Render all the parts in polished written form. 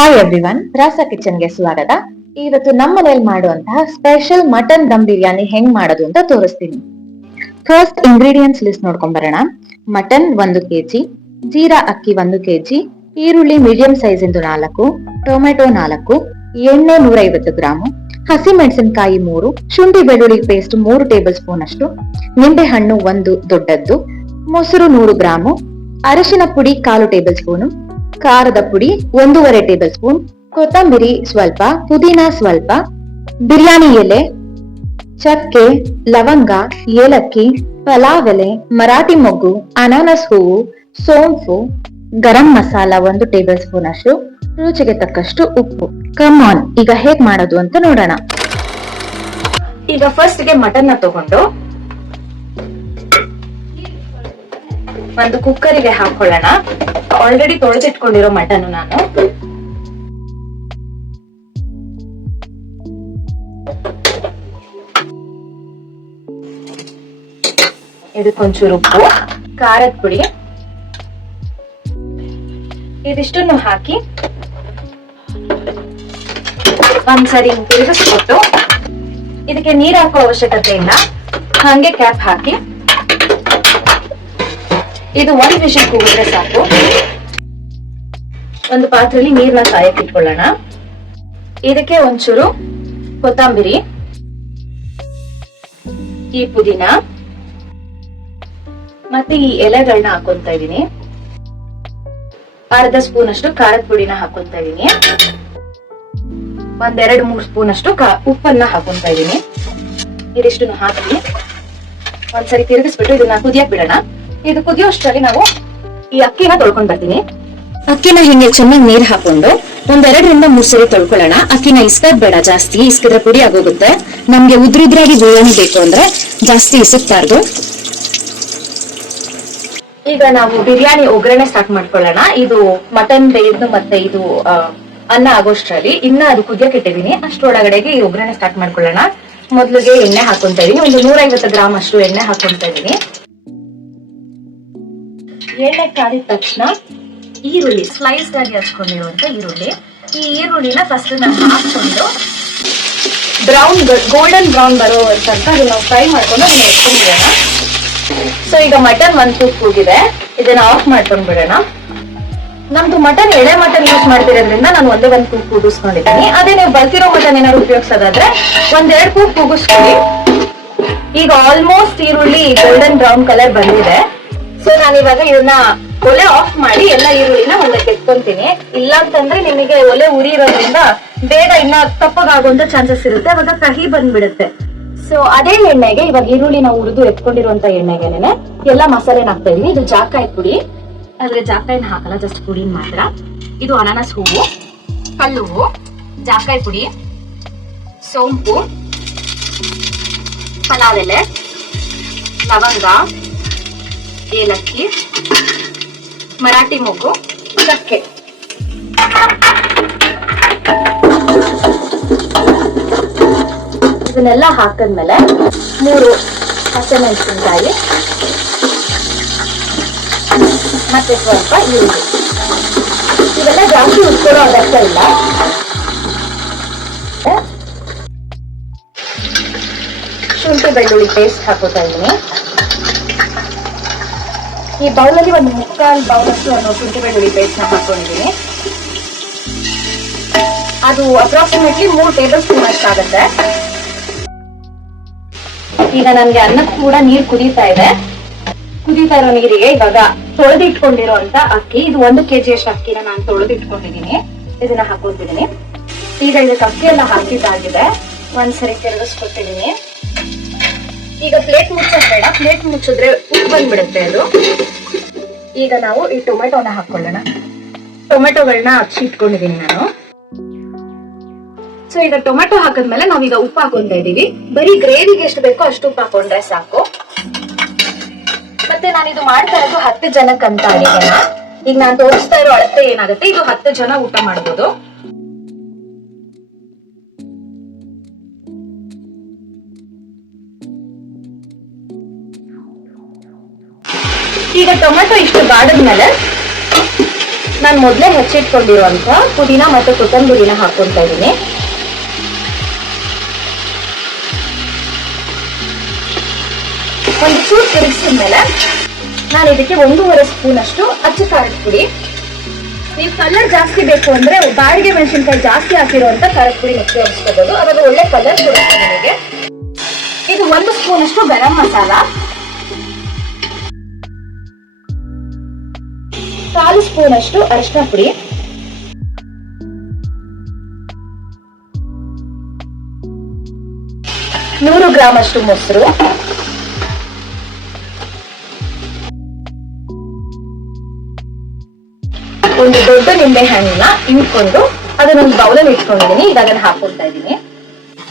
Hi everyone, ರಾಸ ಕಿಚನ್ಗೆ ಸ್ವಾಗತ. ಇವತ್ತು ನಮ್ಮ ಮನೇಲಿ ಮಾಡುವಂತಹ ಸ್ಪೆಷಲ್ ಮಟನ್ ದಮ್ ಬಿರಿಯಾನಿ ಹೆಂಗ್ ಮಾಡೋದು ಅಂತ ತೋರಿಸ್ತೀನಿ. ಫಸ್ಟ್ ಇಂಗ್ರೀಡಿಯೆಂಟ್ಸ್ ಲಿಸ್ಟ್ ನೋಡ್ಕೊಂಡ್ ಬರೋಣ. ಮಟನ್ 1 kg, ಜೀರಾ ಅಕ್ಕಿ 1 kg, ಈರುಳ್ಳಿ ಮೀಡಿಯಂ ಸೈಜ್ ಇಂದು 4, ಟೊಮೆಟೊ 4, ಎಣ್ಣೆ 150 ಗ್ರಾಮು, ಹಸಿ ಮೆಣಸಿನಕಾಯಿ 3, ಶುಂಠಿ ಬೆಳ್ಳುಳ್ಳಿ ಪೇಸ್ಟ್ 3 ಟೇಬಲ್ ಸ್ಪೂನ್ ಅಷ್ಟು, ನಿಂಬೆ ಹಣ್ಣು 1 ದೊಡ್ಡದ್ದು, ಮೊಸರು 100 ಗ್ರಾಮು, ಅರಿಶಿನ ಪುಡಿ 1/4 ಟೇಬಲ್ ಸ್ಪೂನು, ಖಾರದ ಪುಡಿ 1.5 ಟೇಬಲ್ ಸ್ಪೂನ್, ಕೊತ್ತಂಬರಿ ಸ್ವಲ್ಪ, ಪುದೀನ ಸ್ವಲ್ಪ, ಬಿರಿಯಾನಿ ಎಲೆ, ಚಕ್ಕೆ, ಲವಂಗ, ಏಲಕ್ಕಿ, ಪಲಾವ್ ಎಲೆ, ಮರಾಠಿ ಮೊಗ್ಗು, ಅನಾನಸ್ ಹೂವು, ಸೋಂಪು, ಗರಂ ಮಸಾಲ 1 ಟೇಬಲ್ ಸ್ಪೂನ್ ಅಷ್ಟು, ರುಚಿಗೆ ತಕ್ಕಷ್ಟು ಉಪ್ಪು. ಕಮ್ ಆನ್, ಈಗ ಹೇಗ್ ಮಾಡೋದು ಅಂತ ನೋಡೋಣ. ಈಗ ಫಸ್ಟ್ ಗೆ ಮಟನ್ ನ ತಗೊಂಡು ಒಂದು ಕುಕ್ಕರಿಗೆ ಹಾಕೊಳ್ಳೋಣ. ಆಲ್ರೆಡಿ ತೊಳೆದಿಟ್ಕೊಂಡಿರೋ ಮಟನ್ ನಾನು ಇದಕ್ಕೊಂಚೂರು ಉಪ್ಪು, ಖಾರದ ಪುಡಿ ಇದಿಷ್ಟನ್ನು ಹಾಕಿ ಒಂದ್ಸರಿ ತಿರುಗಿಸ್ಕೊಟ್ಟು, ಇದಕ್ಕೆ ನೀರ್ ಹಾಕೋ ಅವಶ್ಯಕತೆ ಇಲ್ಲ, ಹಂಗೆ ಕ್ಯಾಪ್ ಹಾಕಿ ಇದು 1 ವಿಷಲ್ ಕೂಗಿದ್ರೆ ಸಾಕು. ಒಂದು ಪಾತ್ರೆಯಲ್ಲಿ ನೀರ್ನ ಕಾಯಕ್ಕೆ ಇಟ್ಕೊಳ್ಳೋಣ. ಇದಕ್ಕೆ ಒಂಚೂರು ಕೊತ್ತಂಬರಿ, ಈ ಪುದೀನ ಮತ್ತೆ ಈ ಎಲೆಗಳನ್ನ ಹಾಕೊಂತ ಇದೀನಿ. ಅರ್ಧ ಸ್ಪೂನ್ ಅಷ್ಟು ಖಾರದ ಪುಡಿನ ಹಾಕೊಂತ ಇದೀನಿ. 1-2-3 ಸ್ಪೂನ್ ಅಷ್ಟು ಉಪ್ಪನ್ನ ಹಾಕೊಂತ ಇದೀನಿ. ಇದಿಷ್ಟನ್ನು ಹಾಕಿ ಒಂದ್ಸರಿ ತಿರುಗಿಸ್ಬಿಟ್ಟು ಇದನ್ನ ಕುದಿಯಕ್ ಬಿಡೋಣ. ಇದು ಕುದಿಯೋಷ್ಟರಲ್ಲಿ ನಾವು ಈ ಅಕ್ಕಿನ ತೊಳ್ಕೊಂಡ್ ಬರ್ತೀನಿ. ಅಕ್ಕಿನ ಹಿಂಗೆ ಚೆನ್ನಾಗಿ ನೀರ್ ಹಾಕೊಂಡು 1-2-3 ಸರಿ ತೊಳ್ಕೊಳ್ಳೋಣ. ಅಕ್ಕಿನ ಇಸ್ಕದ್ ಬೇಡ, ಜಾಸ್ತಿ ಇಸ್ಕಿದ್ರೆ ಪುಡಿ ಆಗೋಗುತ್ತೆ. ನಮ್ಗೆ ಉದ್ರುದ್ರಾಗಿ ಬಿರಿಯಾನಿ ಬೇಕು ಅಂದ್ರೆ ಜಾಸ್ತಿ ಇಸಕ್ಬಾರ್ದು. ಈಗ ನಾವು ಬಿರಿಯಾನಿ ಒಗ್ಗರಣೆ ಸ್ಟಾರ್ಟ್ ಮಾಡ್ಕೊಳ್ಳೋಣ. ಇದು ಮಟನ್ ಬೇಯ್ದು ಮತ್ತೆ ಇದು ಅನ್ನ ಆಗೋಷ್ಟ್ರಲ್ಲಿ ಇನ್ನ ಅದು ಕುದಿಯಕ್ಕೆ ಇಟ್ಟಿದೀನಿ. ಅಷ್ಟರೊಳಗಡೆಗೆ ಈ ಒಗ್ಗರಣೆ ಸ್ಟಾರ್ಟ್ ಮಾಡ್ಕೊಳ್ಳೋಣ. ಮೊದ್ಲಿಗೆ ಎಣ್ಣೆ ಹಾಕೊಂತ ಇದೀನಿ. 150 ಗ್ರಾಮ್ ಅಷ್ಟು ಎಣ್ಣೆ ಹಾಕೊಂತ ಇದೀನಿ. ಎಣ್ಣೆ ಕಾದಿದ ತಕ್ಷಣ ಈರುಳ್ಳಿ ಸ್ಲೈಸ್ ಆಗಿ ಹಚ್ಕೊಂಡಿರುವಂತ ಈರುಳ್ಳಿ, ಈ ಈರುಳ್ಳಿನ ಫಸ್ಟ್ ನಾವು ಹಾಕೊಂಡು ಗೋಲ್ಡನ್ ಬ್ರೌನ್ ಬರೋ ತನಕ ಅದನ್ನ ನಾವು ಫ್ರೈ ಮಾಡ್ಕೊಂಡು ಅದನ್ನ ಎತ್ಕೊಂಡ್ಬಿಡೋಣ. ಸೊ ಈಗ ಮಟನ್ 1 ಕೂಗ್ ಕೂಗಿದೆ, ಇದನ್ನ ಆಫ್ ಮಾಡ್ಕೊಂಡ್ ಬಿಡೋಣ. ನಮ್ದು ಮಟನ್ ಎಳೆ ಮಟನ್ ಯೂಸ್ ಮಾಡ್ತಿರೋದ್ರಿಂದ ನಾನು 1 ಕೂಗ್ ಕೂಗಿಸ್ಕೊಂಡಿದ್ದೀನಿ. ಅದೇ ನೀವು ಬಲ್ತಿರೋ ಮಟನ್ ಏನಾದ್ರು ಉಪಯೋಗಿಸೋದಾದ್ರೆ 1-2 ಕೂಗ್ ಕೂಗಿಸ್ಕೊಳ್ಳಿ. ಈಗ ಆಲ್ಮೋಸ್ಟ್ ಈರುಳ್ಳಿ ಗೋಲ್ಡನ್ ಬ್ರೌನ್ ಕಲರ್ ಬಂದಿದೆ. ಸೊ ನಾನಿವಾಗ ಇದನ್ನ ಒಲೆ ಆಫ್ ಮಾಡಿ ಎಲ್ಲ ಈರುಳ್ಳಿನ ಒಂದಕ್ಕೆ ಎತ್ಕೊಂತೀನಿ. ಇಲ್ಲ ಅಂತಂದ್ರೆ ನಿಮಗೆ ಒಲೆ ಉರಿ ಇರೋದ್ರಿಂದ ಬೇಗ ಇನ್ನ ಕಪ್ಪಗಾಗುವಂತ ಚಾನ್ಸಸ್ ಇರುತ್ತೆ, ಅವಾಗ ಕಹಿ ಬಂದ್ಬಿಡುತ್ತೆ. ಸೊ ಅದೇ ಎಣ್ಣೆಗೆ ಇವಾಗ ಈರುಳ್ಳಿ ನಾವು ಉರಿದು ಎತ್ಕೊಂಡಿರುವಂತ ಎಣ್ಣೆಗೆನೆ ಎಲ್ಲ ಮಸಾಲೆನ ಹಾಕ್ತಾ ಇದೀನಿ. ಇದು ಜಾಕಾಯಿ ಪುಡಿ, ಆದ್ರೆ ಜಾಕಾಯಿನ ಹಾಕಲ್ಲ, ಜಸ್ಟ್ ಪುಡಿ ಮಾತ್ರ. ಇದು ಅನಾನಸ್ ಹೂವು, ಕಲ್ಲುವು, ಜಾಕಾಯಿ ಪುಡಿ, ಸೋಂಪು, ಪಲಾವ್ ಎಲೆ, ಲವಂಗ, ಏಲಕ್ಕಿ, ಮರಾಠಿ ಮೊಗ್ಗು, ಚಕ್ಕೆ. ಇದನ್ನೆಲ್ಲ ಹಾಕಿದ್ಮೇಲೆ 3 ಹಸಿಮೆಣಸಿನಕಾಯಿ ಮತ್ತೆ ಸ್ವಲ್ಪ ಈರುಳ್ಳಿ, ಇವೆಲ್ಲ ಜಾಸ್ತಿ ಉಟ್ಕೊಳ್ಳೋ ಅಗತ್ಯ ಇಲ್ಲ. ಶುಂಠಿ ಬೆಳ್ಳುಳ್ಳಿ ಪೇಸ್ಟ್ ಹಾಕೋತಾ ಇದೀನಿ. ಈ ಬೌಲಲ್ಲಿ 1/4 ಬೌಲ್ ಅಷ್ಟು ಶುಂಠಿ ಬೆಳ್ಳುಳ್ಳಿ ಪೇಸ್ಟ್ ನ ಹಾಕೊಂಡಿದ್ದೀನಿ. ಅದು ಅಪ್ರಾಕ್ಸಿಮೇಟ್ಲಿ 3 ಟೇಬಲ್ ಸ್ಪೂನ್ ಅಷ್ಟಾಗುತ್ತೆ. ಈಗ ನನ್ಗೆ ಅನ್ನಕ್ಕೆ ಕೂಡ ನೀರ್ ಕುದೀತಾ ಇದೆ. ಕುದೀತಾ ಇರೋ ನೀರಿಗೆ ಇವಾಗ ತೊಳೆದಿಟ್ಕೊಂಡಿರೋಂತ ಅಕ್ಕಿ, ಇದು 1 kg ಅಷ್ಟು ಅಕ್ಕಿನ ನಾನು ತೊಳೆದಿಟ್ಕೊಂಡಿದ್ದೀನಿ, ಇದನ್ನ ಹಾಕೊತಿದ್ದೀನಿ. ಈಗ ಇದಕ್ಕೆ ಅಕ್ಕಿ ಎಲ್ಲ ಹಾಕಿದ್ದಾಗಿದೆ, ಒಂದ್ಸರಿ ತಿರುಗಿಸ್ಕೊತಿದ್ದೀನಿ. ಈಗ ಪ್ಲೇಟ್ ಮುಚ್ಚೋದ್ ಬೇಡ, ಪ್ಲೇಟ್ ಮುಚ್ಚಿದ್ರೆ ಉಪ್ಪು ಬಂದ್ಬಿಡುತ್ತೆ ಅದು. ಈಗ ನಾವು ಈ ಟೊಮೆಟೊನ ಹಾಕೊಳ್ಳೋಣ. ಟೊಮೆಟೊಗಳನ್ನ ಹಚ್ಚಿ ಇಟ್ಕೊಂಡಿದ್ದೀನಿ ನಾನು. ಸೊ ಈಗ ಟೊಮೆಟೊ ಹಾಕಿದ್ಮೇಲೆ ನಾವೀಗ ಉಪ್ಪು ಹಾಕೊಂತ ಇದೀವಿ. ಬರೀ ಗ್ರೇವಿಗೆ ಎಷ್ಟು ಬೇಕೋ ಅಷ್ಟು ಉಪ್ಪು ಹಾಕೊಂಡ್ರೆ ಸಾಕು. ಮತ್ತೆ ನಾನಿದು ಮಾಡ್ತಾ ಇರೋದು 10 ಜನಕ್ಕಂತ ಅಡಿಗೆನ. ಈಗ ನಾನು ತೋರಿಸ್ತಾ ಇರೋ ಅಳತೆ ಏನಾಗುತ್ತೆ, ಇದು 10 ಜನ ಊಟ ಮಾಡ್ಬೋದು. ಈಗ ಟೊಮೆಟೊ ಇಷ್ಟು ಬಾಡಿದ್ಮೇಲೆ ನಾನು ಮೊದಲೇ ಹೆಚ್ಚಿಟ್ಕೊಂಡಿರುವಂತ ಪುದೀನ ಮತ್ತೆ ಕೊತ್ತಂಬರಿನ ಹಾಕೊಂತಾ ಇದ್ದೀನಿ. ಒಂದು ಚೂರು ತಿರುಗಿಸಿದ ಮೇಲೆ ನಾನು ಇದಕ್ಕೆ 1.5 ಸ್ಪೂನ್ ಅಷ್ಟು ಅಚ್ಚ ಖಾರದ ಪುಡಿ. ನೀವು ಕಲರ್ ಜಾಸ್ತಿ ಬೇಕು ಅಂದ್ರೆ ಬಾಡಿಗೆ ಮೆಣಸಿನಕಾಯಿ ಜಾಸ್ತಿ ಹಾಕಿರುವಂತ ಖಾರದ ಪುಡಿ ಉಪಯೋಗಿಸ್ಕೋಬಹುದು, ಅವಾಗ ಒಳ್ಳೆ ಕಲರ್ ಕೊಡುತ್ತೆ ನಿಮಗೆ. ಇದು 1 ಸ್ಪೂನ್ ಅಷ್ಟು ಗರಂ ಮಸಾಲ, 1/4 ಸ್ಪೂನ್ ಅಷ್ಟು ಅರಿಶಿನ ಪುಡಿ, 100 ಗ್ರಾಂ ಅಷ್ಟು ಮೊಸರು, ಒಂದು ದೊಡ್ಡ ನಿಂಬೆ ಹಣ್ಣನ್ನ ಇಂಡ್ಕೊಂಡು ಅದನ್ನೊಂದು ಬೌಲಲ್ಲಿ ಇಟ್ಕೊಂಡಿದ್ದೀನಿ. ಈಗ ಅದನ್ನ ಹಾಕೊಳ್ತಾ ಇದ್ದೀನಿ.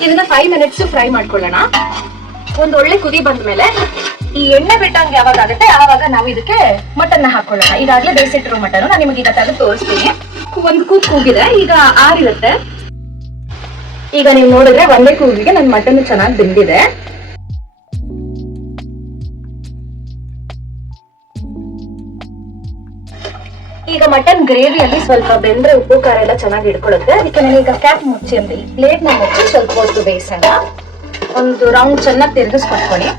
ಇದನ್ನ 5 ಮಿನಿಟ್ಸ್ ಫ್ರೈ ಮಾಡ್ಕೊಳ್ಳೋಣ. ಒಂದ್ ಒಳ್ಳೆ ಕುದಿ ಬಂದ್ಮೇಲೆ ಈ ಎಣ್ಣೆ ಬಿಟ್ಟಂಗೆ ಯಾವಾಗ ಆಗುತ್ತೆ ಆವಾಗ ನಾವು ಇದಕ್ಕೆ ಮಟನ್ ಹಾಕೊಳ್ಳೋಣ. ಈಗಾಗಲೇ ಬೇಯಿಸಿಟ್ಟಿರೋ ಮಟನ್ ನಾನು ನಿಮಗೆ ಈಗ ತೆಗೆದು ತೋರಿಸ್ತೀನಿ. ಒಂದು ಕೂಗಿದೆ, ಈಗ ಆರಿರುತ್ತೆ. ಈಗ ನೀವು ನೋಡಿದ್ರೆ ಒಂದೇ ಕೂಗಿಗೆ ನನ್ನ ಮಟನ್ ಚೆನ್ನಾಗಿ ಬೆಂದಿದೆ. ಈಗ ಮಟನ್ ಗ್ರೇವಿಯಲ್ಲಿ ಸ್ವಲ್ಪ ಬೆಂದ್ರೆ ಉಪ್ಪು ಖಾರ ಎಲ್ಲ ಚೆನ್ನಾಗಿ ಇಟ್ಕೊಳ್ಳುತ್ತೆ. ಅದಕ್ಕೆ ನಾನೀಗ ಕ್ಯಾಪ್ ಮುಚ್ಚಿ ಅಂದ್ರೆ ಪ್ಲೇಟ್ ನ ಮುಚ್ಚಿ ಸ್ವಲ್ಪ ಹೊತ್ತು ಬೇಯಿಸೋಣ. ಒಂದು ರೌಂಡ್ ಚೆನ್ನಾಗಿ ತಿರುಗಿಸ್ಕೊಟ್ಕೊಳ್ಳಿ.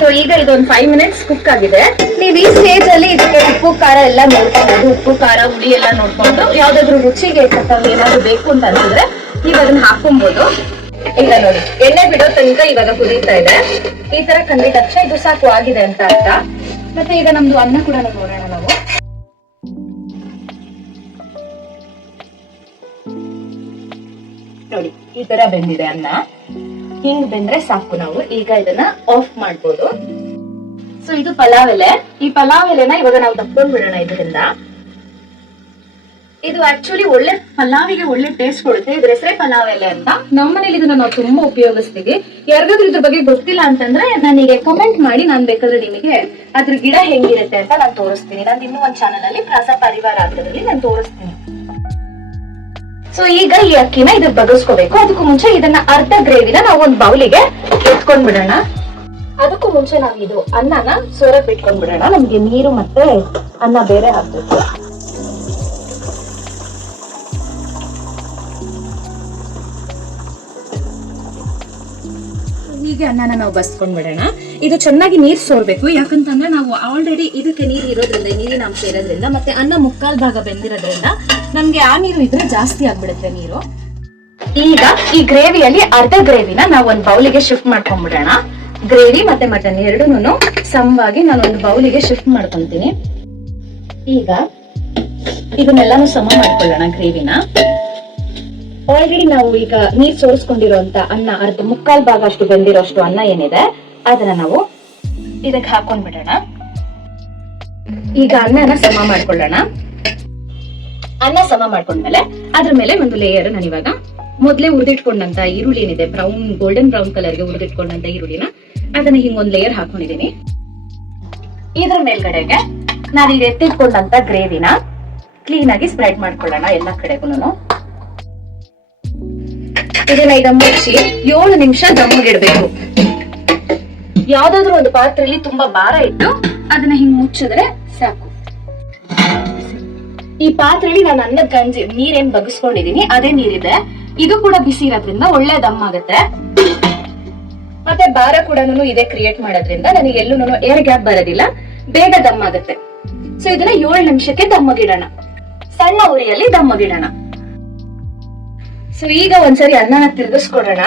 ಸೊ ಈಗ ಇದೊಂದು 5 ಮಿನಿಟ್ಸ್ ಕುಕ್ ಆಗಿದೆ. ನೀವು ಈ ಸ್ಟೇಜ್ ಅಲ್ಲಿ ಇದಕ್ಕೆ ಉಪ್ಪು ಖಾರ ಎಲ್ಲ ನೋಡ್ಕೊಬಹುದು. ಉಪ್ಪು ಖಾರ ಹುಳಿ ಎಲ್ಲ ನೋಡ್ಕೊಂಡು ಯಾವ್ದಾದ್ರು ರುಚಿಗೆ ಏನಾದ್ರು ಬೇಕು ಅಂತ ಅನ್ಸಿದ್ರೆ ನೀವು ಅದನ್ನ ಹಾಕೊಬಹುದು. ಈಗ ನೋಡಿ ಎಣ್ಣೆ ಬಿಡೋ ತನಕ ಇವಾಗ ಕುದೀತಾ ಇದೆ. ಈ ತರ ಕಂಡಿದ ತಕ್ಷಣ ಇದು ಸಾಕು ಆಗಿದೆ ಅಂತ ಅರ್ಥ. ಮತ್ತೆ ಈಗ ನಮ್ದು ಅನ್ನ ಕೂಡ ನೋಡೋಣ ನಾವು. ನೋಡಿ ಈ ತರ ಬೆಂದಿದೆ ಅನ್ನ. ಹಿಂಗ್ ಬೆಂದ್ರೆ ಸಾಕು. ನಾವು ಈಗ ಇದನ್ನ ಆಫ್ ಮಾಡ್ಬೋದು. ಸೊ ಇದು ಪಲಾವ್ ಎಲೆ. ಈ ಪಲಾವ್ ಎಲೆನ ಇವಾಗ ನಾವು ತಕ್ಕೊಂಡ್ ಬಿಡೋಣ ಇದರಿಂದ. ಇದು ಆಕ್ಚುಲಿ ಒಳ್ಳೆ ಪಲಾವಿಗೆ ಒಳ್ಳೆ ಟೇಸ್ಟ್ ಕೊಡುತ್ತೆ. ಇದ್ರ ಹೆಸರೇ ಪಲಾವ್ ಎಲೆ ಅಂತ. ನಮ್ಮನೇಲಿ ಇದನ್ನ ನಾವು ತುಂಬಾ ಉಪಯೋಗಿಸ್ತೀವಿ. ಯಾರಿಗಾದ್ರೂ ಇದ್ರ ಬಗ್ಗೆ ಗೊತ್ತಿಲ್ಲ ಅಂತಂದ್ರೆ ನನಗೆ ಕಮೆಂಟ್ ಮಾಡಿ, ನಾನ್ ಬೇಕಾದ್ರೆ ನಿಮಗೆ ಅದ್ರ ಗಿಡ ಹೆಂಗಿರುತ್ತೆ ಅಂತ ನಾನು ತೋರಿಸ್ತೀನಿ. ನಾನು ಇನ್ನೂ ಒಂದ್ ಚಾನಲ್ ಅಲ್ಲಿ ಪ್ರಸ ಪರಿವಾರ ಆಗೋದ್ರಲ್ಲಿ ನಾನು ತೋರಿಸ್ತೀನಿ. ಸೊ ಈಗ ಈ ಅಕ್ಕಿನ ಇದಕ್ಕೆ ಬಗಸ್ಕೋಬೇಕು. ಅದಕ್ಕೂ ಮುಂಚೆ ಇದನ್ನ ಅರ್ಧ ಗ್ರೇವಿನ ನಾವು ಒಂದ್ ಬೌಲಿಗೆ ಎತ್ಕೊಂಡ್ ಬಿಡೋಣ. ಅದಕ್ಕೂ ಮುಂಚೆ ನಾವು ಇದು ಅನ್ನನ ಸೋರಕ್ ಬಿಟ್ಕೊಂಡ್ ಬಿಡೋಣ. ನಮ್ಗೆ ನೀರು ಮತ್ತೆ ಅನ್ನ ಬೇರೆ ಹಾಕ್ಬೇಕು. ಹೀಗೆ ಅನ್ನನ ನಾವು ಬಸ್ಕೊಂಡ್ ಬಿಡೋಣ. ಇದು ಚೆನ್ನಾಗಿ ನೀರ್ ಸೋರ್ಬೇಕು. ಯಾಕಂತಂದ್ರೆ ನಾವು ಆಲ್ರೆಡಿ ಇದಕ್ಕೆ ನೀರು ಇರೋದ್ರಿಂದ, ನೀರಿನ ಅಂಶ ಇರೋದ್ರಿಂದ, ಮತ್ತೆ ಅನ್ನ ಮುಕ್ಕಾಲ್ ಭಾಗ ಬೆಂದಿರೋದ್ರಿಂದ ನಮ್ಗೆ ಆ ನೀರು ಇದ್ರೆ ಜಾಸ್ತಿ ಆಗ್ಬಿಡುತ್ತೆ ನೀರು. ಈಗ ಈ ಗ್ರೇವಿಯಲ್ಲಿ ಅರ್ಧ ಗ್ರೇವಿನ ನಾವು ಒಂದ್ ಬೌಲಿಗೆ ಶಿಫ್ಟ್ ಮಾಡ್ಕೊಂಡ್ಬಿಡೋಣ. ಗ್ರೇವಿ ಮತ್ತೆ ಮಟನ್ ಎರಡೂನು ಸಮವಾಗಿ ನಾನು ಒಂದು ಬೌಲಿಗೆ ಶಿಫ್ಟ್ ಮಾಡ್ಕೊಂತೀನಿ. ಈಗ ಇದನ್ನೆಲ್ಲಾನು ಸಮ ಮಾಡ್ಕೊಳ್ಳೋಣ ಗ್ರೇವಿನ. ಆಲ್ರೆಡಿ ನಾವು ಈಗ ನೀರ್ ಸೋರಿಸ್ಕೊಂಡಿರುವಂತ ಅನ್ನ ಅರ್ಧ ಮುಕ್ಕಾಲ್ ಭಾಗ ಅಷ್ಟು ಬೆಂದಿರೋಷ್ಟು ಅನ್ನ ಏನಿದೆ ಅದನ್ನ ನಾವು ಇದಕ್ಕೆ ಹಾಕೊಂಡ್ ಬಿಡೋಣ. ಈಗ ಅನ್ನನ ಸಮ ಮಾಡ್ಕೊಳ್ಳೋಣ. ಅನ್ನ ಸಮ ಮಾಡ್ಕೊಂಡ್ಮೇಲೆ ಅದ್ರ ಮೇಲೆ ಒಂದು ಲೇಯರ್ ನಾನು ಇವಾಗ ಮೊದ್ಲೇ ಹುರಿದಿಟ್ಕೊಂಡಂತ ಈರುಳ್ಳಿ ಏನಿದೆ ಗೋಲ್ಡನ್ ಬ್ರೌನ್ ಕಲರ್ಗೆ ಹುರಿದಿಟ್ಕೊಂಡಂತ ಈರುಳ್ಳಿನ ಅದನ್ನ ಹಿಂಗೊಂದ್ ಲೇಯರ್ ಹಾಕೊಂಡಿದೀನಿ. ಇದ್ರ ಮೇಲ್ಗಡೆಗೆ ನಾನು ಈಗ ಎತ್ತಿಟ್ಕೊಂಡಂತ ಗ್ರೇವಿನ ಕ್ಲೀನ್ ಆಗಿ ಸ್ಪ್ರೆಡ್ ಮಾಡ್ಕೊಳ್ಳೋಣ ಎಲ್ಲಾ ಕಡೆಗೂ. ಇದನ್ನ ಈಗ ಮುಚ್ಚಿ 7 ನಿಮಿಷ ದಮ್ಮಿಗಿಡ್ಬೇಕು. ಯಾವ್ದಾದ್ರು ಒಂದು ಪಾತ್ರೆಯಲ್ಲಿ ತುಂಬಾ ಭಾರ ಇಟ್ಟು ಅದನ್ನ ಹಿಂಗ್ ಮುಚ್ಚಿದ್ರೆ ಸಾಕು. ಈ ಪಾತ್ರೆಯಲ್ಲಿ ನಾನು ಅನ್ನದ ಗಂಜಿ ನೀರೇನ್ ಬಗ್ಸ್ಕೊಂಡಿದೀನಿ ಅದೇ ನೀರಿದೆ. ಇದು ಕೂಡ ಬಿಸಿ ಇರೋದ್ರಿಂದ ಒಳ್ಳೆ ದಮ್ ಆಗುತ್ತೆ. ಮತ್ತೆ ಭಾರ ಕೂಡ ಇದೇ ಕ್ರಿಯೇಟ್ ಮಾಡೋದ್ರಿಂದ ನನಗೆ ಎಲ್ಲೂ ಏರ್ ಗ್ಯಾಪ್ ಬರೋದಿಲ್ಲ, ಬೇಗ ದಮ್ ಆಗುತ್ತೆ. ಸೊ ಇದನ್ನ 7 ನಿಮಿಷಕ್ಕೆ ದಮ್ಮಗಿಡೋಣ. ಸಣ್ಣ ಉರಿಯಲ್ಲಿ ದಮ್ಮಗಿಡೋಣ. ಸೊ ಈಗ ಒಂದ್ಸರಿ ಅನ್ನನ ತಿರ್ಗಿಸ್ಕೊಡೋಣ.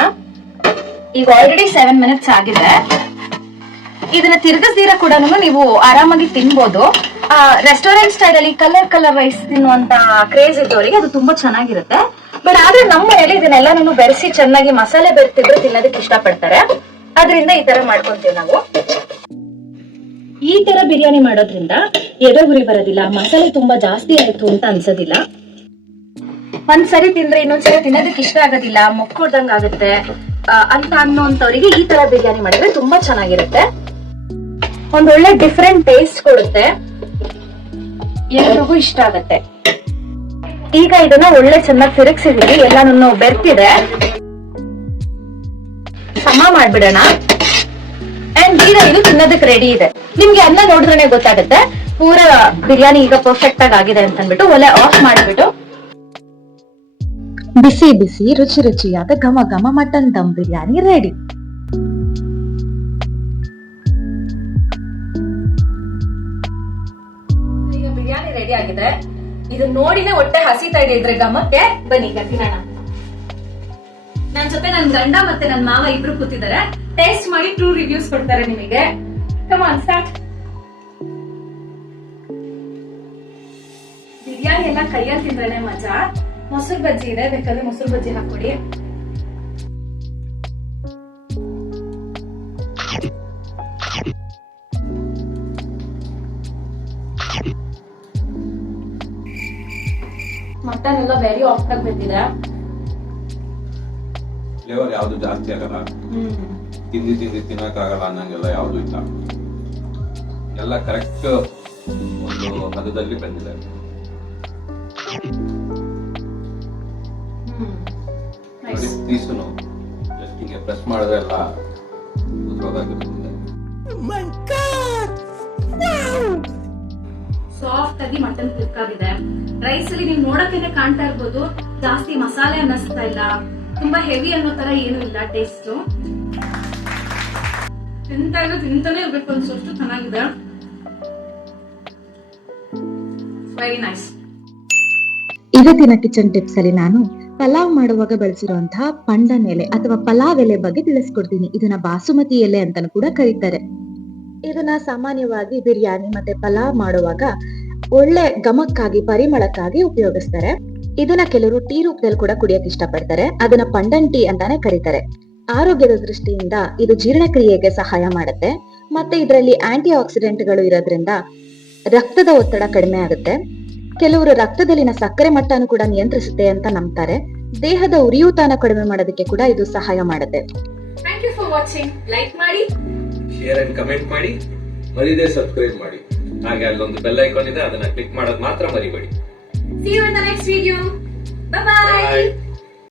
ಈಗ ಆಲ್ರೆಡಿ 7 ಮಿನಿಟ್ಸ್ ಆಗಿದೆ. ಇದನ್ನ ತಿರ್ಗಿಸ್ದಿರ ಕೂಡ ನೀವು ಆರಾಮಾಗಿ ತಿನ್ಬೋದು. ರೆಸ್ಟೋರೆಂಟ್ ಸ್ಟೈಲ್ ಅಲ್ಲಿ ಕಲರ್ ರೈಸ್ ತಿನ್ನುವಂತ ಕ್ರೇಜ್ ಇದ್ದವರಿಗೆ ಅದು ತುಂಬಾ ಚೆನ್ನಾಗಿರುತ್ತೆ. ಬಟ್ ಆದ್ರೆ ನಮ್ಮ ಮನೇಲಿ ಇದನ್ನೆಲ್ಲ ಬೆರೆಸಿ ಚೆನ್ನಾಗಿ ಮಸಾಲೆ ಬೆರೆತಿದ್ರು ತಿನ್ನೋದಕ್ಕೆ ಇಷ್ಟಪಡ್ತಾರೆ. ಅದರಿಂದ ಈ ತರ ಮಾಡ್ಕೊಂತೀವಿ ನಾವು. ಈ ತರ ಬಿರಿಯಾನಿ ಮಾಡೋದ್ರಿಂದ ಎದೆ ಉರಿ ಬರೋದಿಲ್ಲ, ಮಸಾಲೆ ತುಂಬಾ ಜಾಸ್ತಿ ಆಯ್ತು ಅಂತ ಅನ್ಸೋದಿಲ್ಲ. ಒಂದ್ಸರಿ ತಿಂದ್ರೆ ಇನ್ನೊಂದ್ಸರಿ ತಿನ್ನೋದಕ್ಕೆ ಇಷ್ಟ ಆಗೋದಿಲ್ಲ, ಮೊಕ್ಕೊಡ್ದಂಗ್ ಆಗುತ್ತೆ ಅಂತ ಅನ್ನೋಂಥವ್ರಿಗೆ ಈ ತರ ಬಿರಿಯಾನಿ ಮಾಡಿದ್ರೆ ತುಂಬಾ ಚೆನ್ನಾಗಿರುತ್ತೆ. ಒಂದೊಳ್ಳೆ ಡಿಫ್ರೆಂಟ್ ಟೇಸ್ಟ್ ಕೊಡುತ್ತೆ, ಎಲ್ರಿಗೂ ಇಷ್ಟ ಆಗತ್ತೆ. ಈಗ ಇದನ್ನ ಒಳ್ಳೆ ಚೆನ್ನಾಗಿ ತಿರುಗಿಸಿದೀವಿ, ಎಲ್ಲಾನು ಬೆರ್ತಿದೆ. ಸಮ ಮಾಡ್ಬಿಡೋಣ. ಅಂಡ್ ಈಗ ಇದು ತಿನ್ನೋದಕ್ಕೆ ರೆಡಿ ಇದೆ. ನಿಮ್ಗೆ ಅನ್ನ ನೋಡಿದ್ರೆ ಗೊತ್ತಾಗುತ್ತೆ. ಪೂರ ಬಿರಿಯಾನಿ ಈಗ ಪರ್ಫೆಕ್ಟ್ ಆಗಿದೆ ಅಂತ ಅಂದ್ಬಿಟ್ಟು ಒಲೆ ಆಫ್ ಮಾಡಿಬಿಟ್ಟು ಬಿಸಿ ಬಿಸಿ ರುಚಿ ರುಚಿಯಾದ ಘಮ ಘಮ ಮಟನ್ ದಮ್ ಬಿರಿಯಾನಿ ರೆಡಿ. ಈಗ ಬಿರಿಯಾನಿ ರೆಡಿ ಆಗಿದೆ. ಇದು ನೋಡಿನೇ ಹೊಟ್ಟೆ ಹಸಿತಾ ಇದೆ ಇದ್ರೆ ಘಮಕ್ಕೆ. ಬನ್ನಿ ಈಗ ತಿನ್ನೋಣ. ನನ್ ಜೊತೆ ನನ್ ಗಂಡ ಮತ್ತೆ ನನ್ ಮಾವ ಇಬ್ರು ಕೂತಿದ್ದಾರೆ. ಟೇಸ್ಟ್ ಮಾಡಿ ಟ್ರೂ ರಿವ್ಯೂಸ್ ಕೊಡ್ತಾರೆ ನಿಮಗೆ. Come on start. ಬಿರಿಯಾನಿ ಎಲ್ಲ ಕೈಯಲ್ಲಿ ತಿಂದ್ರೇನೆ ಮಜಾ. ಮೊಸರು ಬಜ್ಜಿ ಇದೆ, ಬೇಕಾದ್ರೆ ಮೊಸರು ಬಜ್ಜಿ ಹಾಕೊಡಿ. ಮಟನ್ ಎಲ್ಲ ವೆರಿ ಆಫ್ಟ್ ಆಗಿ ಬಂದಿದೆ. ಫ್ಲೇವರ್ ಯಾವ್ದು ಜಾಸ್ತಿ ಆಗಲ್ಲ, ತಿಂದಿ ತಿನ್ನಕ್ಕಾಗಲ್ಲ ಅನ್ನಂಗೆಲ್ಲ ಯಾವ್ದು ಇಲ್ಲ. ಎಲ್ಲ ಕರೆಕ್ಟ್ ಒಂದು ಹದದಲ್ಲಿ ಬಂದಿದೆ. ಪೀಸುನು ಜಸ್ಟ್ ಹಿಂಗೆ ಪ್ರೆಸ್ ಮಾಡಿದ್ರೆ ಎಲ್ಲ ಉದ್ರೋದಾಗಿ ಬಂದಿದೆ. ಸಾಫ್ಟ್ ಆಗಿ ಮಟನ್ ಕುಕ್ ಆಗಿದೆ. ರೈಸ್ ಅಲ್ಲಿ ನೀವು ನೋಡಕ್ಕೆ ಕಾಣ್ತಾ ಇರ್ಬೋದು, ಜಾಸ್ತಿ ಮಸಾಲೆ ಅನ್ನಿಸ್ತಾ ಇಲ್ಲ, ತುಂಬಾ ಹೆವಿ ಅನ್ನೋ ತರ ಏನು ಇಲ್ಲ. ಟೇಸ್ಟ್ ತಿಂತಾನೆ ಇರ್ಬೇಕು ಅನ್ಸೋಷ್ಟು ಚೆನ್ನಾಗಿದೆ. Very nice. ಇವತ್ತಿನ ಕಿಚನ್ ಟಿಪ್ಸ್ ಅಲ್ಲಿ ನಾನು ಪಲಾವ್ ಮಾಡುವಾಗ ಬಳಸಿರುವಂತಹ ಪಂಡನ್ ಎಲೆ ಅಥವಾ ಪಲಾವ್ ಎಲೆ ಬಗ್ಗೆ ತಿಳಿಸ್ಕೊಡ್ತೀನಿ. ಇದನ್ನ ಬಾಸುಮತಿ ಎಲೆ ಅಂತಾನು ಕೂಡ ಕರೀತಾರೆ. ಇದನ್ನ ಸಾಮಾನ್ಯವಾಗಿ ಬಿರಿಯಾನಿ ಮತ್ತೆ ಪಲಾವ್ ಮಾಡುವಾಗ ಒಳ್ಳೆ ಘಮಕ್ಕಾಗಿ ಪರಿಮಳಕ್ಕಾಗಿ ಉಪಯೋಗಿಸ್ತಾರೆ. ಇದನ್ನ ಕೆಲವರು ಟೀ ರೂಪದಲ್ಲಿ ಕೂಡ ಕುಡಿಯಕ್ಕೆ ಇಷ್ಟಪಡ್ತಾರೆ. ಅದನ್ನ ಪಂಡನ್ ಟೀ ಅಂತಾನೆ ಕರೀತಾರೆ. ಆರೋಗ್ಯದ ದೃಷ್ಟಿಯಿಂದ ಇದು ಜೀರ್ಣಕ್ರಿಯೆಗೆ ಸಹಾಯ ಮಾಡುತ್ತೆ. ಮತ್ತೆ ಇದರಲ್ಲಿ ಆಂಟಿ ಆಕ್ಸಿಡೆಂಟ್ಗಳು ಇರೋದ್ರಿಂದ ರಕ್ತದ ಒತ್ತಡ ಕಡಿಮೆ ಆಗುತ್ತೆ. ಕೆಲವರು ರಕ್ತದಲ್ಲಿನ ಸಕ್ಕರೆ ಮಟ್ಟನು ಕೂಡ ನಿಯಂತ್ರಿಸುತ್ತೆ ಅಂತ ನಂಬ್ತಾರೆ. ದೇಹದ ಉರಿಯೂತನ ಕಡಿಮೆ ಮಾಡೋದಕ್ಕೆ ಕೂಡ ಇದು ಸಹಾಯ ಮಾಡುತ್ತೆ. Thank you for watching. Like ಮಾಡಿ, ಶೇರ್ ಅಂಡ್ ಕಮೆಂಟ್ ಮಾಡಿ, ಮರಿದೇ ಸಬ್ಸ್ಕ್ರೈಬ್ ಮಾಡಿ. ಹಾಗೆ ಅಲ್ಲೊಂದು ಬೆಲ್ ಐಕಾನ್ ಇದೆ, ಅದನ್ನ ಕ್ಲಿಕ್ ಮಾಡೋದು ಮಾತ್ರ ಮರಿಬೇಡಿ. See you in the next video. Bye bye.